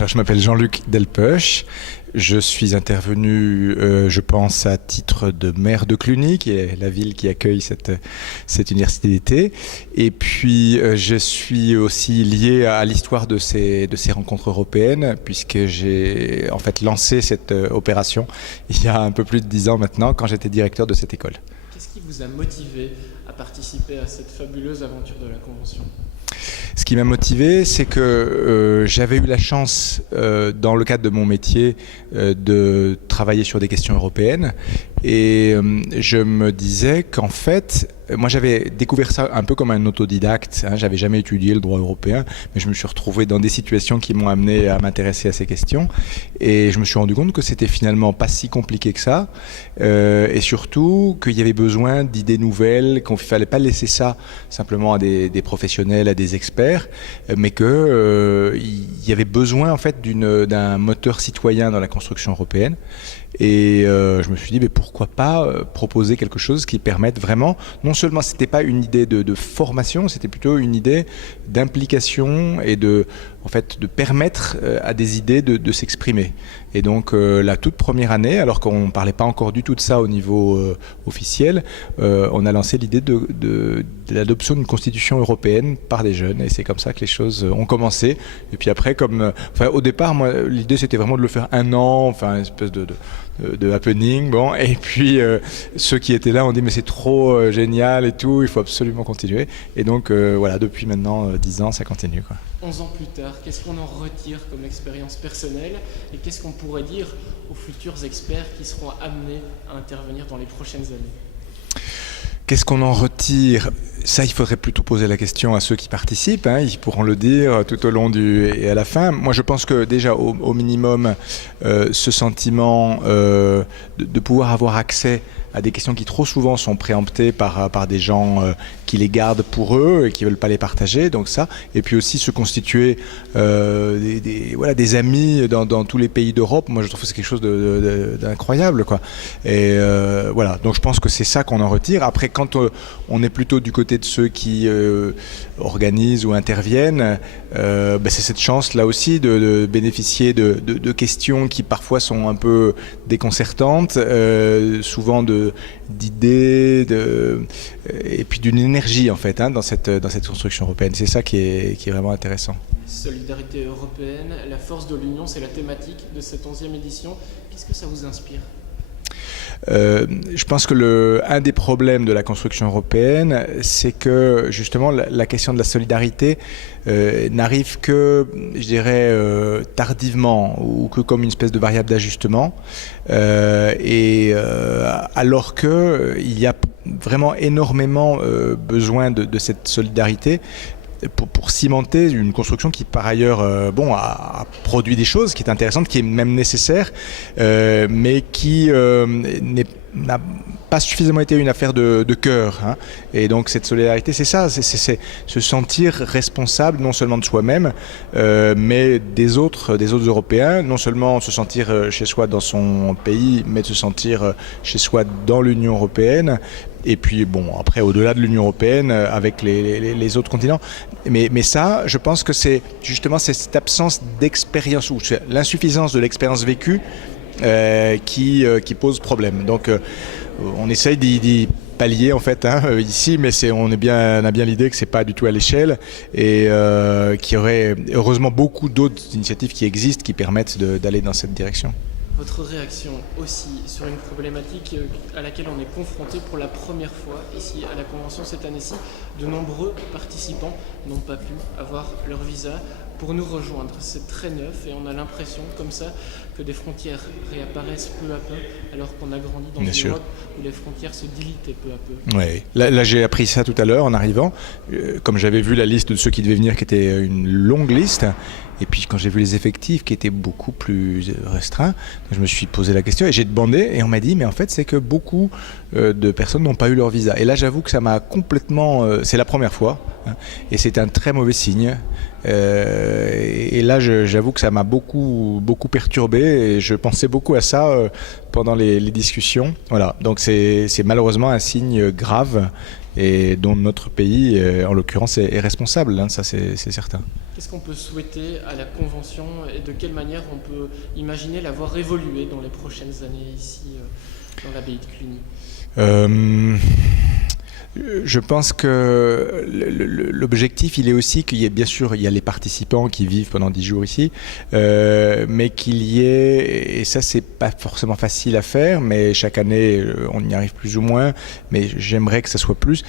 Alors, je m'appelle Jean-Luc Delpech. Je suis intervenu, je pense, à titre de maire de Cluny, qui est la ville qui accueille cette université d'été. Et puis, je suis aussi lié à l'histoire de ces rencontres européennes, puisque j'ai en fait lancé cette opération il y a un peu plus de 10 ans maintenant, quand j'étais directeur de cette école. Qu'est-ce qui vous a motivé à participer à cette fabuleuse aventure de la Convention ? Ce qui m'a motivé, c'est que j'avais eu la chance, dans le cadre de mon métier, de travailler sur des questions européennes. Et je me disais qu'en fait, moi j'avais découvert ça un peu comme un autodidacte. J'avais jamais étudié le droit européen, mais je me suis retrouvé dans des situations qui m'ont amené à m'intéresser à ces questions. Et je me suis rendu compte que c'était finalement pas si compliqué que ça. Et surtout qu'il y avait besoin d'idées nouvelles, qu'on ne fallait pas laisser ça simplement à des professionnels, à des experts, mais qu'il y avait besoin en fait d'un moteur citoyen dans la construction européenne. Et je me suis dit, mais pourquoi pas proposer quelque chose qui permette vraiment, non seulement c'était pas une idée de formation, c'était plutôt une idée d'implication et en fait, de permettre à des idées de s'exprimer. Et donc la toute première année, alors qu'on ne parlait pas encore du tout de ça au niveau officiel, on a lancé l'idée de l'adoption d'une constitution européenne par des jeunes. Et c'est comme ça que les choses ont commencé. Et puis après, au départ, moi, l'idée c'était vraiment de le faire un an, enfin une espèce de happening. Bon. Et puis ceux qui étaient là ont dit mais c'est trop génial et tout, il faut absolument continuer. Et donc voilà, depuis maintenant 10 ans, ça continue, quoi. 11 ans plus tard, qu'est-ce qu'on en retire comme expérience personnelle et qu'est-ce qu'on pourrait dire aux futurs experts qui seront amenés à intervenir dans les prochaines années ? Qu'est-ce qu'on en retire ? Ça, il faudrait plutôt poser la question à ceux qui participent. Ils pourront le dire tout au long et à la fin. Moi, je pense que déjà, au minimum, ce sentiment de pouvoir avoir accès à des questions qui trop souvent sont préemptées par des gens qui les gardent pour eux et qui ne veulent pas les partager. Donc ça, et puis aussi se constituer des amis dans tous les pays d'Europe. Moi, je trouve que c'est quelque chose d'incroyable, quoi. Et voilà, donc je pense que c'est ça qu'on en retire. Après, quand on est plutôt du côté de ceux qui organisent ou interviennent, c'est cette chance là aussi de bénéficier de questions qui parfois sont un peu déconcertantes, souvent d'idées et puis d'une énergie en fait dans cette construction européenne. C'est ça qui est vraiment intéressant. Solidarité européenne, la force de l'Union, c'est la thématique de cette 11e édition. Qu'est-ce que ça vous inspire ? Je pense que un des problèmes de la construction européenne, c'est que justement la question de la solidarité n'arrive que, je dirais, tardivement ou que comme une espèce de variable d'ajustement, alors qu'il y a vraiment énormément besoin de cette solidarité pour cimenter une construction qui par ailleurs a produit des choses qui est intéressante, qui est même nécessaire, mais qui n'a pas suffisamment été une affaire de cœur. Et donc cette solidarité, c'est ça, c'est se sentir responsable non seulement de soi-même, mais des autres Européens, non seulement se sentir chez soi dans son pays, mais de se sentir chez soi dans l'Union européenne. Et puis après au-delà de l'Union européenne avec les autres continents. Mais ça, je pense que c'est justement cette absence d'expérience ou l'insuffisance de l'expérience vécue qui pose problème. Donc on essaye d'y pallier en fait ici, mais on a bien l'idée que c'est pas du tout à l'échelle et qu'il y aurait heureusement beaucoup d'autres initiatives qui existent qui permettent d'aller dans cette direction. Votre réaction aussi sur une problématique à laquelle on est confronté pour la première fois ici à la Convention cette année-ci. De nombreux participants n'ont pas pu avoir leur visa pour nous rejoindre. C'est très neuf et on a l'impression comme ça que des frontières réapparaissent peu à peu alors qu'on a grandi dans une Europe où les frontières se dilitaient peu à peu. Oui, là j'ai appris ça tout à l'heure en arrivant. Comme j'avais vu la liste de ceux qui devaient venir qui était une longue liste. Et puis quand j'ai vu les effectifs qui étaient beaucoup plus restreints, je me suis posé la question et j'ai demandé et on m'a dit mais en fait c'est que beaucoup de personnes n'ont pas eu leur visa. Et là j'avoue que ça m'a complètement... c'est la première fois et c'est un très mauvais signe. Et là j'avoue que ça m'a beaucoup perturbé et je pensais beaucoup à ça pendant les discussions. Voilà, donc c'est malheureusement un signe grave et dont notre pays en l'occurrence est responsable, ça c'est certain. qu'est-ce qu'on peut souhaiter à la Convention et de quelle manière on peut imaginer la voir évoluer dans les prochaines années ici dans l'abbaye de Cluny? Je pense que l'objectif, il est aussi qu'il y ait, bien sûr, il y a les participants qui vivent pendant 10 jours ici, mais qu'il y ait, et ça c'est pas forcément facile à faire, mais chaque année on y arrive plus ou moins, mais j'aimerais que ce soit plus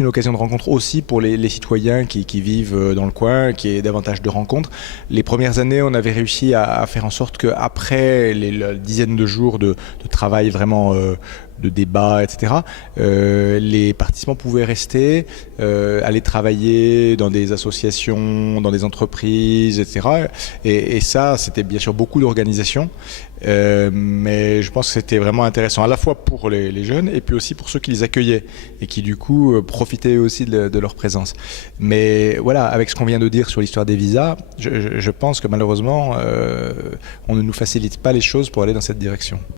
une occasion de rencontre aussi pour les citoyens qui vivent dans le coin, qu'il y ait davantage de rencontres. Les premières années, on avait réussi à faire en sorte qu'après la dizaine de jours de travail vraiment de débat, etc., les participants pouvaient rester, aller travailler dans des associations, dans des entreprises, etc. Et ça, c'était bien sûr beaucoup d'organisation, mais je pense que c'était vraiment intéressant, à la fois pour les jeunes et puis aussi pour ceux qui les accueillaient et qui du coup profitaient aussi de leur présence. Mais voilà, avec ce qu'on vient de dire sur l'histoire des visas, je pense que malheureusement, on ne nous facilite pas les choses pour aller dans cette direction.